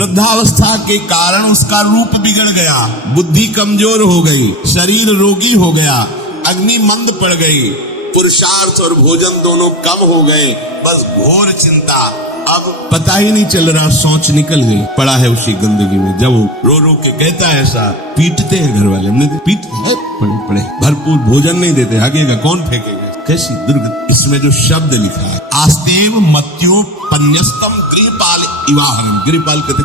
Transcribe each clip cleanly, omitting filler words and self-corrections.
वृद्धावस्था के कारण उसका रूप बिगड़ गया, बुद्धि कमजोर हो गई, शरीर रोगी हो गया, अग्नि मंद पड़ गई, पुरुषार्थ और भोजन दोनों कम हो गए, बस घोर चिंता। अब पता ही नहीं चल रहा, सोच निकल गई, पड़ा है उसी गंदगी में। जब वो रो रो के कहता है ऐसा, पीटते हैं घर वाले, हमने पीट पड़े, भरपूर भोजन नहीं देते, हगेगा कौन, फेंकेगा, कैसी दुर्गति। इसमें जो शब्द लिखा है, आस्तेव मत्यो पन्यस्तम गृहपाल इवाहरम, गृहपाल कहते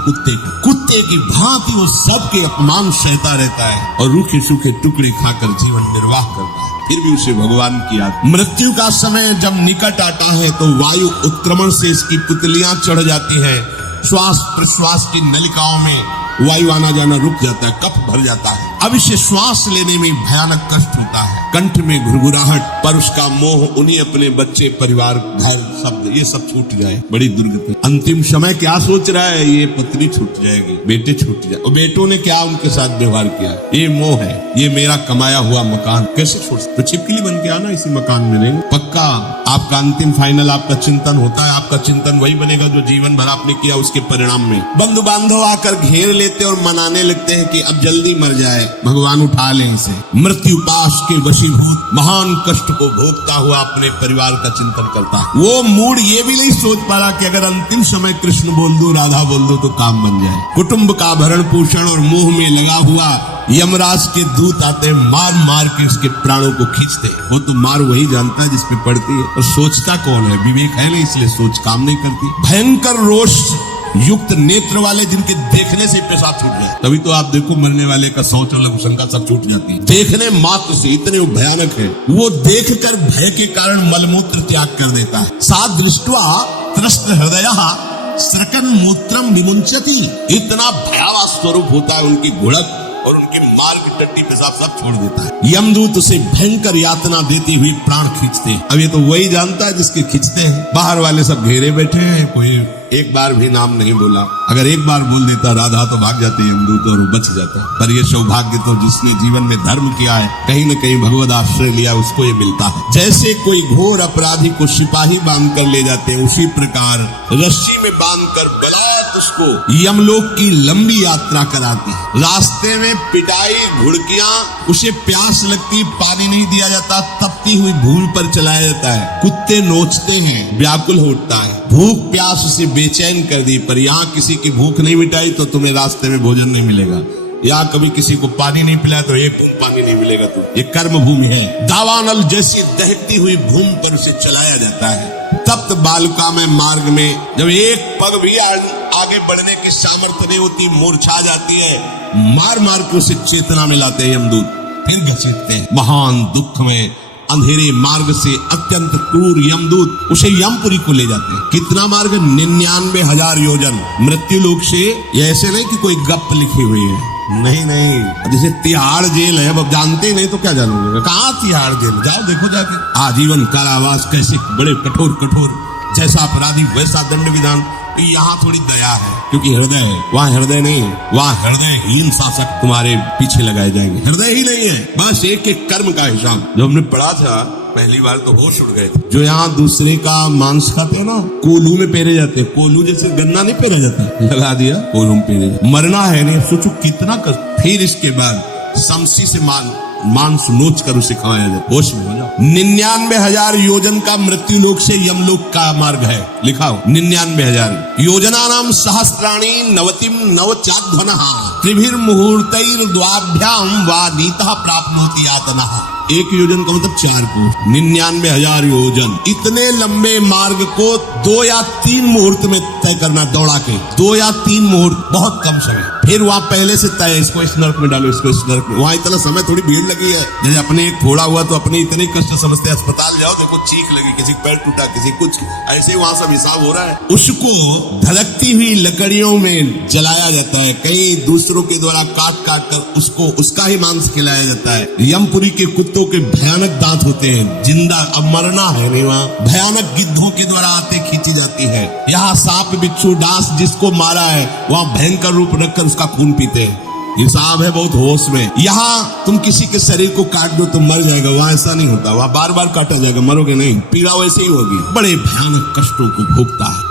कुत्ते की भांति वो सबके अपमान सहता रहता है और रूखे सूखे टुकड़े खाकर जीवन निर्वाह करता है। फिर भी उसे भगवान की याद। मृत्यु का समय जब निकट आता है तो वायु उत्क्रमण से इसकी पुतलियां चढ़ जाती हैं, श्वास प्रश्वास की नलिकाओं में वायु आना जाना रुक जाता है, कफ भर जाता है। अब इसे श्वास लेने में भयानक कष्ट होता है, कंठ में घुरघुराहट, पर उसका मोह उन्हीं अपने बच्चे, परिवार, घर, शब्द ये सब छूट जाए, बड़ी दुर्गति। अंतिम समय क्या सोच रहा है, ये पत्नी छूट जाएगी, बेटे छूट जाए, और बेटों ने क्या उनके साथ व्यवहार किया, ये मोह है, ये मेरा कमाया हुआ मकान कैसे छोड़ सकते। तो छिपकली बन के आना, इसी मकान में रहेंगे पक्का। आपका अंतिम फाइनल आपका चिंतन होता है, आपका चिंतन वही बनेगा जो जीवन भर आपने किया, उसके परिणाम में बंधु बांधव आकर घेर लेते और मनाने लगते हैं कि अब जल्दी मर जाए, भगवान उठा ले इसे। मृत्यु पाश के वशीभूत महान कष्ट को भोगता हुआ अपने परिवार का चिंतन करता है। वो मूड ये भी नहीं सोच पा रहा कि अगर अंतिम समय कृष्ण बोल दो, राधा बोल दो तो काम बन जाए। कुटुंब का भरण पोषण और मुंह में लगा हुआ यमराज के दूत आते हैं, मार मार के उसके प्राणों को खींचते। वो तो मार वही जानता है जिसपे पड़ती है, और सोचता कौन है, विवेक है नहीं, इसलिए सोच काम नहीं करती। भयंकर रोष युक्त नेत्र वाले जिनके देखने से पेशाब छूट जाए, तभी तो आप देखो मरने वाले का शौच और शंका सब छूट जाती है, देखने मात्र से, इतने वो भयानक है। वो देखकर भय के कारण मलमूत्र त्याग कर देता है। सा दृष्ट्वा त्रस्त हृदयः स्रकन मूत्रम विमुंचति, इतना भयावह स्वरूप होता है उनकी घुड़क और उनकी मार की टट्टी पेशाब सब छोड़ देता है। यमदूत उसे भयंकर यातना देती हुई प्राण खींचते हैं। अब ये तो वही जानता है जिसके खींचते हैं। बाहर वाले सब घेरे बैठे हैं, कोई एक बार भी नाम नहीं बोला। अगर एक बार बोल देता राधा तो भाग जाती यमदूत और बच जाता। पर ये सौभाग्य तो जिसने जीवन में धर्म किया है, कहीं न कहीं भगवद आश्रय लिया, उसको ये मिलता है। जैसे कोई घोर अपराधी को सिपाही बांध कर ले जाते हैं, उसी प्रकार रस्सी में बांध कर बलात् उसको यमलोक की लंबी यात्रा कराती है। रास्ते में पिटाई, घुड़कियां, उसे प्यास लगती, पानी नहीं दिया जाता, तपती हुई भूमि पर चलाया जाता है। कुत्ते नोचते हैं, व्याकुल होता है, भूख प्यास उसे बेचैन कर दी। पर यहाँ किसी की भूख नहीं मिटाई तो तुम्हें रास्ते में भोजन नहीं मिलेगा, या कभी किसी को पानी नहीं पिलाया तो एक बूंद पानी नहीं मिलेगा। तो ये कर्म भूमि है। दावानल जैसी दहकती हुई भूमि पर उसे चलाया जाता है। तप्त बालुका में मार्ग में जब एक पग भी आगे बढ़ने की सामर्थ्य नहीं होती, मूर्छा जाती है, मार मार के उसे चेतना में लाते हैं यमदूत, फिर घसीटते हैं। महान दुख में अंधेरे मार्ग से अत्यंत क्रूर यमदूत उसे यमपुरी को ले जाते हैं। कितना मार्ग, 99,000 योजन मृत्यु लोक से। ये ऐसे नहीं कि कोई गप लिखी हुई है, नहीं। जैसे तिहाड़ जेल है, अब जानते नहीं तो क्या जानोगे, कहाँ तिहाड़ जेल, जाओ देखो जाके। आजीवन कारावास, कैसे बड़े कठोर, जैसा अपराधी वैसा दंड विधान। यहाँ थोड़ी दया है क्योंकि हृदय है, वहाँ हृदय नहीं है। वहाँ हृदयहीन शासक तुम्हारे पीछे लगाए जाएंगे। हृदय ही नहीं है, बस एक एक कर्म का हिसाब। जो हमने पढ़ा था पहली बार तो होश उड़ गए थे। जो यहाँ दूसरे का मांस खाते हैं ना, कोल्हू में पेरे जाते हैं। कोल्हू जैसे गन्ना नहीं पेरा जाता, लगा दिया कोल्हू में पेरे जाते। मरना है नहीं, सोचो कितना कर। फिर इसके बाद शमशी से मांस नोच कर उसे खाया जाए, होश में हो जाओ। 99,000 योजन का मृत्यु लोक से यमलोक का मार्ग है, लिखा हो 99,000 योजना नाम सहस्राणी नवतिम नवचाध्वनः त्रिभिर मुहूर्तैर द्वाभ्याम वा नीतः प्राप्नोति यातनः। एक योजन का मतलब 4 कोस, 99,000 योजन। इतने लंबे मार्ग को 2 या 3 मुहूर्त में तय करना, दौड़ा के 2 या 3 मुहूर्त, बहुत कम समय। फिर वहाँ पहले से तय, इसको इस नर्क में डालो, इसको इस नर्क में। वहाँ इतना समय, थोड़ी भीड़ लगी है। जैसे अपने एक फोड़ा हुआ तो अपने इतने कष्ट समझते, अस्पताल जाओ देखो चीख लगी, किसी पैर टूटा, किसी कुछ, ऐसे वहाँ सब हिसाब हो रहा है। उसको धड़कती हुई लकड़ियों में जलाया जाता है, कई दूसरों के द्वारा काट कर उसको उसका ही मांस खिलाया जाता है। यमपुरी के कुत्तों के भयानक दांत होते हैं, जिंदा, अब मरना है नहीं। वहाँ भयानक गिद्धों के द्वारा आते खींची जाती है। यहाँ सांप, बिच्छू, डांस जिसको मारा है वहाँ भयंकर रूप रखकर उसका खून पीते हैं। हिसाब है बहुत होश में। यहाँ तुम किसी के शरीर को काट दो तो मर जाएगा, वहाँ ऐसा नहीं होता, वहाँ बार बार काटा जाएगा, मरोगे नहीं, पीड़ा वैसे ही होगी। बड़े भयानक कष्टों को भोगता है।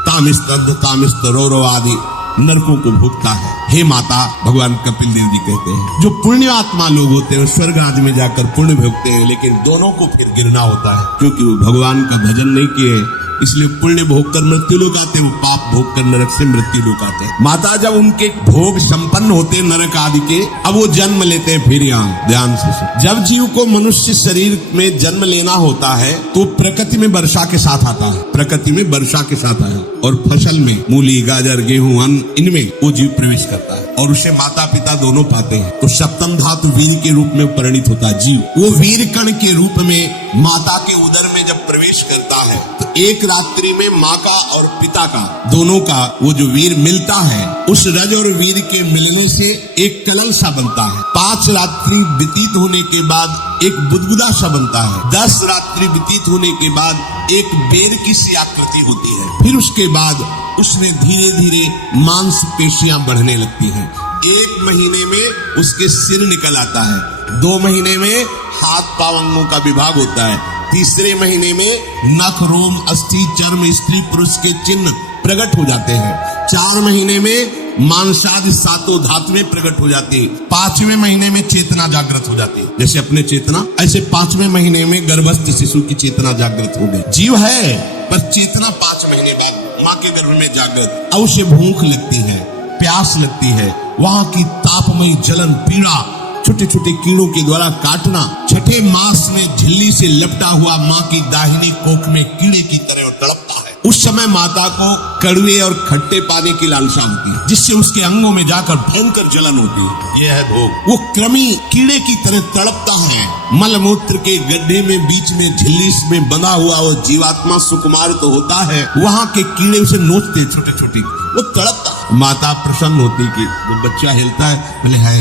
तामिस्त रौरव आदि नरकों को भोगता है। हे माता, भगवान कपिल देव जी कहते हैं जो पुण्य आत्मा लोग होते हैं स्वर्ग आदि में जाकर पुण्य भोगते हैं, लेकिन दोनों को फिर गिरना होता है, क्योंकि वो भगवान का भजन नहीं किए, इसलिए पुण्य भोग कर मृत्यु लोक आते, वो पाप भोग कर नरक से मृत्यु लोक आते। माता जब उनके भोग संपन्न होते नरक आदि के, अब वो जन्म लेते हैं। फिर यहाँ ध्यान से सुन, जब जीव को मनुष्य शरीर में जन्म लेना होता है तो प्रकृति में वर्षा के साथ आता है, प्रकृति में वर्षा के साथ आया, और फसल में मूली गाजर गेहूं अन्न, इनमें वो जीव प्रवेश करता है और उसे माता पिता दोनों पाते हैं। तो सप्तम धातु वीर के रूप में परिणित होता है जीव। वो वीर कण के रूप में माता के उदर में जब प्रवेश करता है तो एक रात्रि में माँ का और पिता का दोनों का वो जो वीर मिलता है, उस रज और वीर के मिलने से एक कलल सा बनता है। 5 रात्रि व्यतीत होने के बाद एक बुदबुदा सा बनता है। 10 रात्रि व्यतीत होने के बाद एक बेर की सी आकृति होती है। फिर उसके बाद उसमें धीरे धीरे मांस पेशियां बढ़ने लगती हैं। 1 महीने में उसके सिर निकल आता है। 2 महीने में हाथ पांव अंगों का विभाग होता है। 3रे महीने में नख रोम अस्थि चर्म स्त्री पुरुष के चिन्ह प्रकट हो जाते हैं। 4 महीने में मांसादि 7 धातुएं प्रकट हो जाती है। 5वें महीने में चेतना जागृत हो जाती है। जैसे अपने चेतना, ऐसे 5वें महीने में गर्भस्थ शिशु की चेतना जागृत हो गई। जीव है पर चेतना 5 महीने बाद माँ के गर्भ में जागृत। अब उसे भूख लगती है, प्यास लगती है, वहां की तापमयी जलन पीड़ा, छोटे छोटे कीड़ों के द्वारा काटना, 6ठे मास में झिल्ली से लपटा हुआ माँ की दाहिनी कोख में कीड़े की तरह तड़पता है। उस समय माता को कड़वे और खट्टे पाने की लालसा होती है, जिससे उसके अंगों में जाकर भयंकर जलन होती है। यह है भोग। वो कृमि कीड़े की तरह तड़पता है। मलमूत्र के गड्ढे में बीच में झिल्ली में बंधा हुआ वो जीवात्मा सुकुमार तो होता है, वहां के कीड़े उसे नोचते छोटे छोटे, वो तड़पता। माता प्रसन्न होती कि जब बच्चा हिलता है, बोले है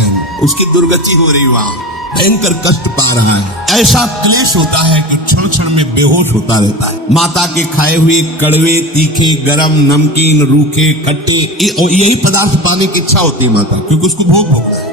उसकी दुर्गति हो रही, वहां भयंकर कष्ट पा रहा है। ऐसा क्लेश होता है कि क्षण क्षण में बेहोश होता रहता है। माता के खाए हुए कड़वे, तीखे, गरम, नमकीन, रूखे, खट्टे, यही पदार्थ पाने की इच्छा होती है माता, क्योंकि उसको भोग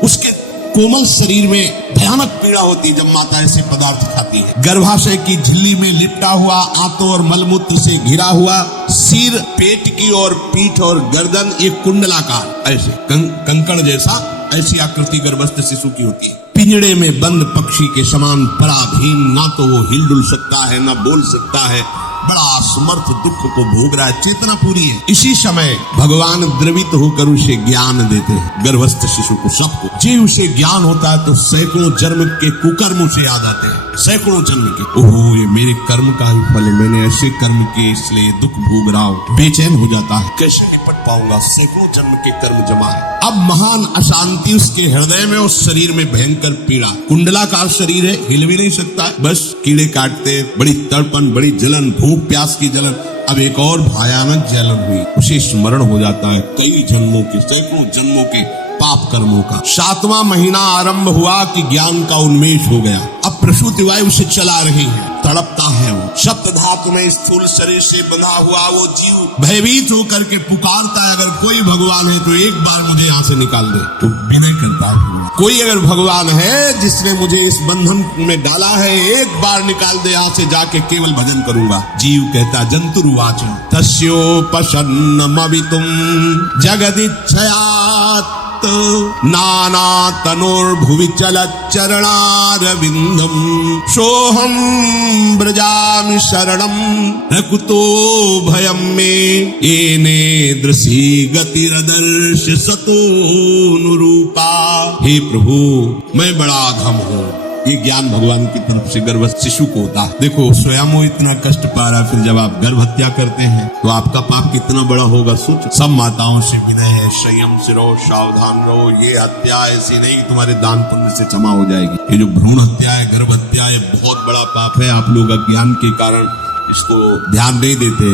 उसके कोमल शरीर में भयानक पीड़ा होती है जब माता ऐसे पदार्थ खाती है। गर्भाशय की झिल्ली में लिपटा हुआ, आंतों और मलमूत्र से घिरा हुआ सिर, पेट की और पीठ और गर्दन एक कुंडलाकार ऐसे कंकड़ जैसा, ऐसी आकृति गर्भस्थ शिशु की होती है। पिंजड़े में बंद पक्षी के समान पराधीन, ना तो वो हिल डुल सकता है ना बोल सकता है, बड़ा असमर्थ दुख को भोग रहा है, चेतना पूरी है। इसी समय भगवान द्रवित होकर उसे ज्ञान देते हैं, गर्भस्थ शिशु को, सबको। जी उसे ज्ञान होता है तो सैकड़ों जन्म के कुकर्म उसे याद आते हैं, सैकड़ों जन्म के। ओहो, ये मेरे कर्म का ही फल है, मैंने ऐसे कर्म किए इसलिए दुख भोग रहा हूं। बेचैन हो जाता है, कैसे निपट पाऊंगा, सैकड़ों जन्म के कर्म जमा है। अब महान अशांति उसके हृदय में, उस शरीर में भयंकर पीड़ा। कुंडलाकार शरीर है, हिल भी नहीं सकता, बस कीड़े काटते, बड़ी तड़पन, बड़ी जलन, भूख प्यास की जलन। अब एक और भयानक जलन हुई, उसे स्मरण हो जाता है कई जन्मों के, सैकड़ों जन्मों के पाप कर्मों का। 7वां महीना आरंभ हुआ कि ज्ञान का उन्मेष हो गया। अब प्रसूति वायु उसे चला रही है, तड़पता है वो। सप्त धातु में स्थूल शरीर से बंधा हुआ वो जीव भयभीत होकर के पुकारता है, अगर कोई भगवान है तो एक बार मुझे यहाँ से निकाल दे। तो विनय करता है, कोई अगर भगवान है जिसने मुझे इस बंधन में डाला है, एक बार निकाल दे यहाँ से, जाके केवल भजन करूंगा। जीव कहता, जंतुरुवाच तस्योपशन्नमवितुम जगदिच्छयात् नाना तनोर्भुवि चलच्चरणारविन्दम सोहम ब्रजामि शरणम रकुतो भयम में येने दृशी गतिरदर्श सतोनुरूपा। हे प्रभु, मैं बड़ा अधम हूँ। ये ज्ञान भगवान की तरफ से गर्भस्थ शिशु को होता है। देखो, स्वयं वो इतना कष्ट पा रहा, फिर जब आप गर्भ हत्या करते हैं तो आपका पाप कितना बड़ा होगा सोच। सब माताओं से विनय है, संयम से रहो, सावधान रहो। ये हत्या ऐसी नहीं कि तुम्हारे दान पुण्य से क्षमा हो जाएगी। ये जो भ्रूण हत्या है, गर्भ हत्या है, बहुत बड़ा पाप है। आप लोग अज्ञान के कारण इसको ध्यान नहीं देते,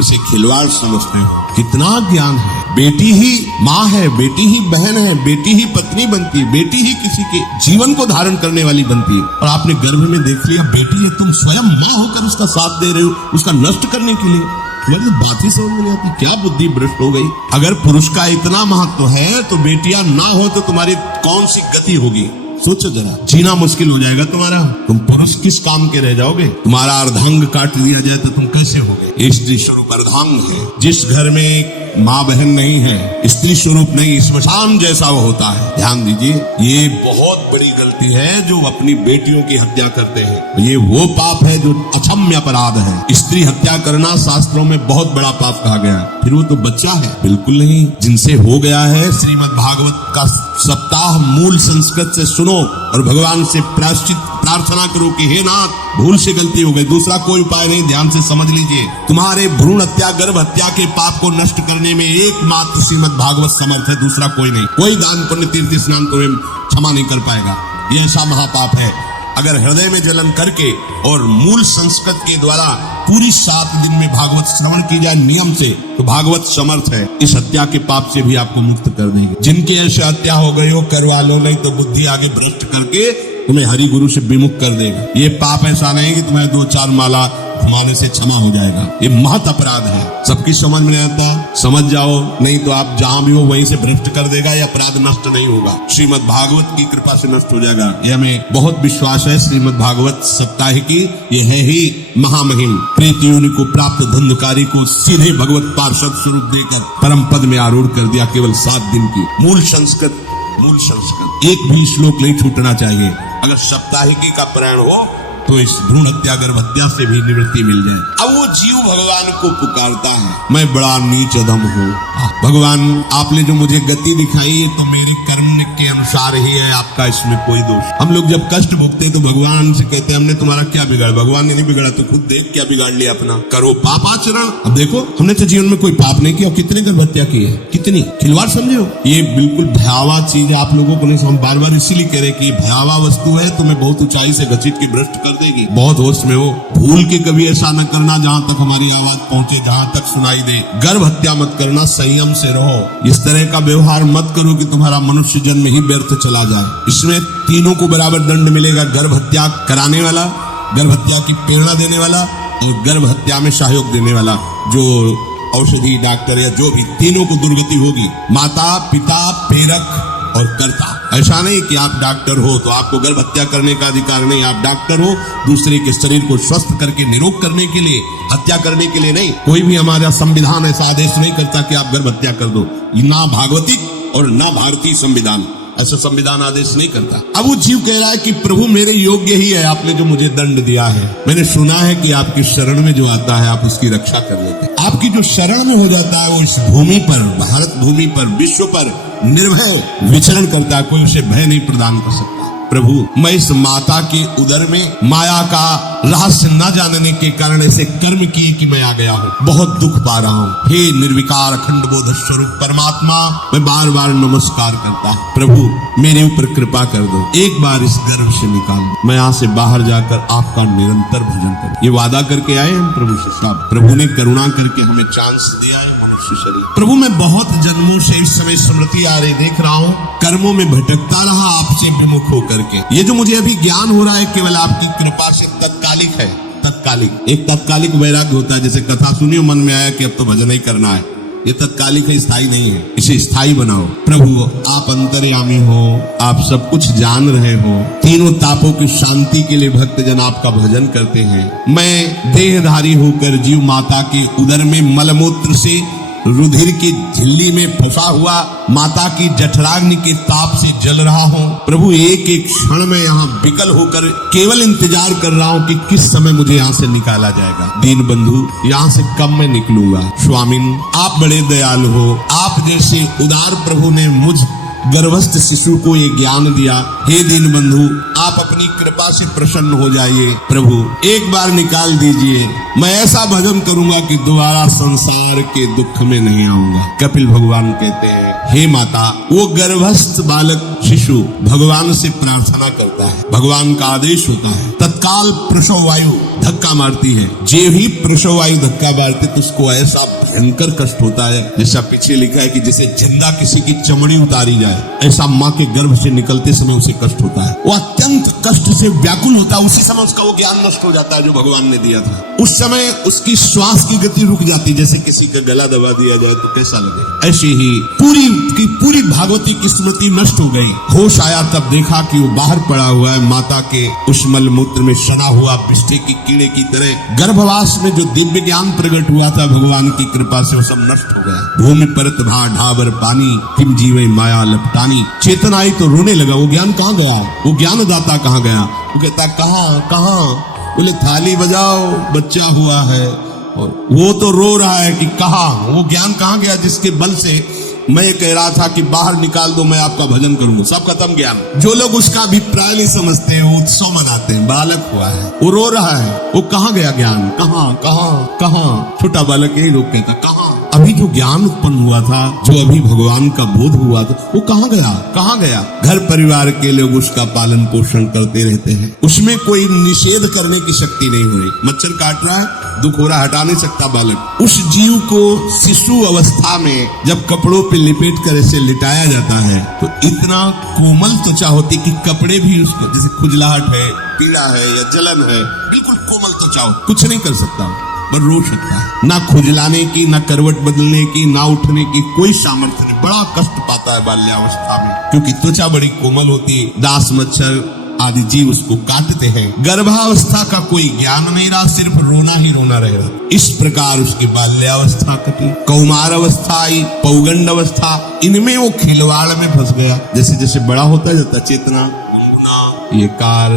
इसे खिलवाड़ समझते हैं। कितना ज्ञान है। बेटी ही माँ है, बेटी ही बहन है, बेटी ही पत्नी बनती है, बेटी ही किसी के जीवन को धारण करने वाली बनती है। और आपने गर्भ में देख लिया बेटी है, तुम स्वयं माँ होकर उसका साथ दे रहे हो, उसका नष्ट करने के लिए। तुम्हारी तो बात ही समझ में नहीं आती, क्या बुद्धि भ्रष्ट हो गई। अगर पुरुष का इतना महत्व है तो बेटियां ना हो तो तुम्हारी कौन सी गति होगी, सोचो जरा। जीना मुश्किल हो जाएगा तुम्हारा। तुम पुरुष किस काम के रह जाओगे। तुम्हारा अर्धांग काट दिया जाए तो तुम कैसे होगे। स्त्री स्वरूप अर्धांग है। जिस घर में माँ बहन नहीं है, स्त्री स्वरूप नहीं, स्मशान जैसा वो होता है। ध्यान दीजिए, ये बहुत बड़ी गलती है जो अपनी बेटियों की हत्या करते हैं। ये वो पाप है जो अक्षम्य अपराध है। स्त्री हत्या करना शास्त्रों में बहुत बड़ा पाप कहा गया है। फिर वो तो बच्चा है, बिल्कुल नहीं। जिनसे हो गया है, श्रीमद् भागवत का सप्ताह मूल संस्कृत से सुनो और भगवान से प्रार्थना करो कि हे नाथ, भूल से गलती हो गई, दूसरा कोई उपाय नहीं। ध्यान से समझ लीजिए, तुम्हारे भ्रूण हत्या, गर्भ हत्या के पाप को नष्ट करने में एकमात्र श्रीमद् भागवत समर्थ है, दूसरा कोई नहीं। कोई दान पुण्य तीर्थ स्नान तुम्हें क्षमा नहीं कर पाएगा। यह ऐसा महापाप है। अगर हृदय में जलन करके और मूल संस्कृत के द्वारा पूरी 7 दिन में भागवत श्रवण की जाए नियम से, तो भागवत समर्थ है इस हत्या के पाप से भी आपको मुक्त कर देंगे। जिनकी ऐसे हत्या हो गई हो, करवा लो, नहीं तो बुद्धि आगे भ्रष्ट करके तुम्हें हरि गुरु से विमुख कर देगा। ये पाप ऐसा नहीं कि तुम्हें 2-4 माला घुमाने से क्षमा हो जाएगा। ये महत अपराध है। सबकी समझ में नहीं आता, समझ जाओ, नहीं तो आप जहां भी हो वहीं से भ्रष्ट कर देगा। ये अपराध नष्ट नहीं होगा, श्रीमद् भागवत की कृपा से नष्ट हो जाएगा। ये हमें बहुत विश्वास है। श्रीमद् भागवत सप्ताह की ये है ही महामहिम। प्रेत योनि को प्राप्त धंधकारी को सीधे भगवत पार्षद स्वरूप देकर परम पद में आरूढ़ कर दिया। केवल 7 दिन की मूल संस्कृत एक भी श्लोक नहीं छूटना चाहिए। अगर सप्ताहिकी का पारायण हो तो इस भ्रूण हत्या, गर्भ हत्या से भी निवृत्ति मिल जाए। अब वो जीव भगवान को पुकारता है, मैं बड़ा नीच अधम हूँ, भगवान आपने जो मुझे गति दिखाई है तो मेरे कर्म के अनुसार ही है, आपका इसमें कोई दोष। हम लोग जब कष्ट भोगते तो भगवान से कहते हैं हमने तुम्हारा क्या बिगाड़ा। भगवान ने नहीं बिगाड़ा, तो खुद देख क्या बिगाड़ लिया अपना, करो पाप आचरण। अब देखो, हमने तो जीवन में कोई पाप नहीं किया, कितने गर्भ हत्या की है, कितनी खिलवाड़ समझो। ये बिल्कुल भयावह चीज है, आप लोगों को नहीं। हम बार बार इसीलिए कह रहे कि भयावह वस्तु है, तुम्हें बहुत ऊंचाई से घसीट की भ्रष्ट कर देगी। बहुत होश में हो, भूल के कभी ऐसा न करना जहां तक हमारी आवाज पहुंचे, जहां तक सुनाई दे। गर्भ हत्या मत करना, संयम से रहो। इस तरह का व्यवहार मत करो कि तुम्हारा मनुष्य जन्म ही व्यर्थ चला जाए। इसमें तीनों को बराबर दंड मिलेगा, गर्भ हत्या कराने वाला, गर्भ हत्या की प्रेरणा देने वाला और गर्भ हत्या में सहयोग देने वाला। जो औषधि डॉक्टर या जो भी, तीनों को दुर्गति होगी। माता, पिता, प्रेरक और कर्ता। ऐसा नहीं कि आप डॉक्टर हो तो आपको गर्भ हत्या करने का अधिकार नहीं। आप डॉक्टर हो दूसरे के शरीर को स्वस्थ करके निरोग करने के लिए, हत्या करने के लिए नहीं। कोई भी हमारा संविधान ऐसा आदेश नहीं करता कि आप गर्भ हत्या कर दो। ना भागवतिक और ना भारतीय संविधान ऐसा संविधान आदेश नहीं करता। अब वो जीव कह रहा है कि प्रभु मेरे योग्य ही है, आपने जो मुझे दंड दिया है। मैंने सुना है कि आपकी शरण में जो आता है आप उसकी रक्षा कर लेते हैं। आपकी जो शरण में हो जाता है वो इस भूमि पर, भारत भूमि पर, विश्व पर निर्भय विचरण करता है। कोई उसे भय नहीं प्रदान कर सकता। प्रभु, मैं इस माता के उदर में माया का रहस्य न जानने के कारण ऐसे कर्म किए कि मैं आ गया हूँ। बहुत दुख पा रहा हूँ। हे निर्विकार अखंड बोध स्वरूप परमात्मा, मैं बार बार नमस्कार करता हूँ। प्रभु मेरे ऊपर कृपा कर दो, एक बार इस गर्भ से निकाल दो, मैं यहाँ से बाहर जाकर आपका निरंतर भजन करूँ। ये वादा करके आए हम प्रभु से साहब। प्रभु ने करुणा करके हमें चांस दिया है मनुष्य शरीर। प्रभु मैं बहुत जन्मों से इस समय स्मृति आ रही देख रहा हूँ, कर्मों में भटकता रहा आपसे विमुख होकर के। ये जो मुझे अभी ज्ञान हो रहा है केवल आपकी कृपा से तत्कालिक है। तत्कालिक, एक तत्कालिक वैराग्य होता है। जैसे कथा सुनी मन में आया कि अब तो भजन ही करना है, ये तत्कालिक है, स्थायी नहीं है। इसे स्थायी बनाओ। प्रभु आप अंतर्यामी हो, आप सब कुछ जान रहे हो। तीनों तापों की शांति के लिए भक्तजन आपका भजन करते हैं। मैं देहधारी होकर जीव माता के उदर में मलमूत्र से रुधिर की झिल्ली में फंसा हुआ माता की जठराग्नि के ताप से जल रहा हूँ। प्रभु एक एक क्षण में यहाँ विकल होकर केवल इंतजार कर रहा हूँ कि किस समय मुझे यहाँ से निकाला जाएगा। दीन बंधु, यहाँ से कब मैं निकलूंगा। स्वामिन आप बड़े दयालु हो, आप जैसे उदार प्रभु ने मुझ गर्भस्थ शिशु को ये ज्ञान दिया। हे दीन बंधु, आप अपनी कृपा से प्रसन्न हो जाइए। प्रभु एक बार निकाल दीजिए, मैं ऐसा भजन करूंगा कि दोबारा संसार के दुख में नहीं आऊंगा। कपिल भगवान कहते हैं, हे माता, वो गर्भस्थ बालक शिशु भगवान से प्रार्थना करता है, भगवान का आदेश होता है, तत्काल प्रसव वायु धक्का मारती है। जे भी प्रसव वायु धक्का मारती तो उसको ऐसा भयंकर कष्ट होता है, जैसा पीछे लिखा है कि जैसे जिंदा किसी की चमड़ी उतारी जाए, ऐसा माँ के गर्भ से निकलते समय उसे कष्ट होता है। वो अत्यंत कष्ट से व्याकुल होता है। उसी समय उसका वो ज्ञान नष्ट हो जाता है जो भगवान ने दिया था। उस समय उसकी श्वास की गति रुक जाती, जैसे किसी का गला दबा दिया जाए तो कैसा लगे। ऐसे ही पूरी की पूरी भागवती की स्मृति नष्ट हो गई। होश आया तब देखा कि वो बाहर पड़ा हुआ है, माता के उस मल मूत्र में सना हुआ पिष्ठे की कीड़े की तरह गर्भवास में जो दिव्य ज्ञान प्रकट हुआ था भगवान की कृपा से वो सब नष्ट हो गया। भूमि परत भा ढाबर पानी, किम जीवे माया लपटानी। चेतना आई तो रोने लगा, वो ज्ञान कहाँ गया, वो ज्ञान दाता कहाँ गया। वो कहता कहाँ, बोले थाली बजाओ बच्चा हुआ है। और वो तो रो रहा है कि कहाँ, वो ज्ञान कहाँ गया जिसके बल से मैं कह रहा था कि बाहर निकाल दो, मैं आपका भजन करूंगा। सब खत्म ज्ञान। जो लोग उसका अभिप्राय नहीं समझते हैं, वो उत्सव मनाते हैं। बालक हुआ है, वो रो रहा है, वो कहाँ गया ज्ञान, कहाँ। छोटा बालक यही लोग कहता कहाँ। अभी जो ज्ञान उत्पन्न हुआ था, जो अभी भगवान का बोध हुआ था, वो कहाँ गया। घर परिवार के लोग उसका पालन पोषण करते रहते हैं, उसमें कोई निषेध करने की शक्ति नहीं हुई। मच्छर काट रहा है, दुख हो रहा, हटा नहीं सकता बालक। उस जीव को शिशु अवस्था में जब कपड़ों पे लिपेट कर ऐसे लिटाया जाता है तो इतना कोमल त्वचा होती कि कपड़े भी उसको, जैसे खुजलाहट है, पीड़ा है या जलन है, बिल्कुल कोमल त्वचा हो, कुछ नहीं कर सकता, पर रो सकता है। ना खुजलाने की, ना करवट बदलने की, ना उठने की कोई सामर्थ्य नहीं। बड़ा कष्ट पाता है बाल्यावस्था में, क्योंकि त्वचा बड़ी कोमल होती है। दास मच्छर आदि जीव उसको काटते हैं। गर्भावस्था का कोई ज्ञान नहीं रहा, सिर्फ रोना ही रोना रहेगा। इस प्रकार उसकी बाल्यावस्था कटी। कौमार अवस्था आई, पौगंड अवस्था, इनमें वो खिलवाड़ में फंस गया। जैसे जैसे बड़ा होता जाता, चेतना, गुनगुना, ये कार,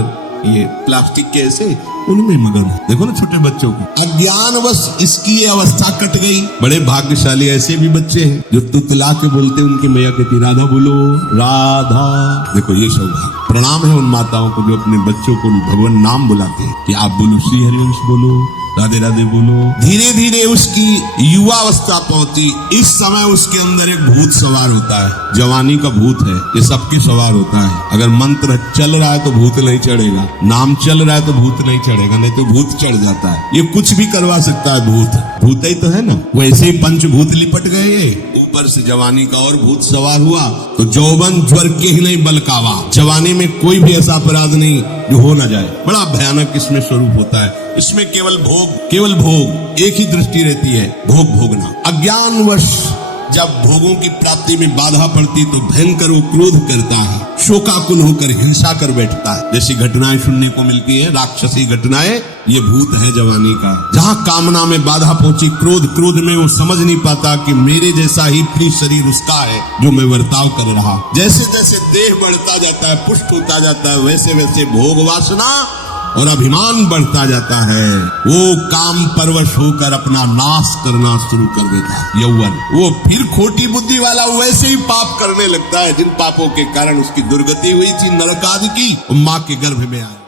ये प्लास्टिक के ऐसे उनमें मगन है। देखो ना छोटे बच्चों को, अज्ञानवश इसकी ये अवस्था कट गई। बड़े भाग्यशाली ऐसे भी बच्चे हैं जो तुतला के बोलते, उनकी मैया कहती राधा बोलो, राधा। देखो ये सौभाग्य। प्रणाम है उन माताओं को जो अपने बच्चों को भगवान नाम बुलाते हैं कि आप बोलो श्री हरिवंश बोलो, राधे राधे बोलो। धीरे धीरे उसकी युवावस्था पहुंची। इस समय उसके अंदर एक भूत सवार होता है, जवानी का भूत है, ये सबके सवार होता है। अगर मंत्र चल रहा है तो भूत नहीं चढ़ेगा, नाम चल रहा है तो भूत नहीं चढ़ेगा, नहीं तो भूत चढ़ जाता है। ये कुछ भी करवा सकता है भूत ही तो है ना। वैसे ही पंचभूत लिपट गए, ऊपर से जवानी का और भूत सवार हुआ तो जौवन ज्वर के ही नहीं बलकावा। जवानी में कोई भी ऐसा अपराध नहीं जो हो ना जाए। बड़ा भयानक इसमें स्वरूप होता है। इसमें केवल भोग, एक ही दृष्टि रहती है, भोग भोगना। अज्ञानवश जब भोगों की प्राप्ति में बाधा पड़ती तो भयंकर वो क्रोध करता है, शोकाकुल होकर हिंसा कर बैठता है। जैसी घटनाएं सुनने को मिलती है, राक्षसी घटनाएं, ये भूत है जवानी का। जहाँ कामना में बाधा पहुंची, क्रोध में वो समझ नहीं पाता कि मेरे जैसा ही प्रिय शरीर उसका है जो मैं वर्ताव कर रहा। जैसे जैसे देह बढ़ता जाता है, पुष्ट होता जाता है, वैसे वैसे भोग वासना और अभिमान बढ़ता जाता है। वो काम परवश होकर अपना नाश करना शुरू कर देता है। यौवन वो फिर खोटी बुद्धि वाला वैसे ही पाप करने लगता है जिन पापों के कारण उसकी दुर्गति हुई थी, नरक आदि की, माँ के गर्भ में आया।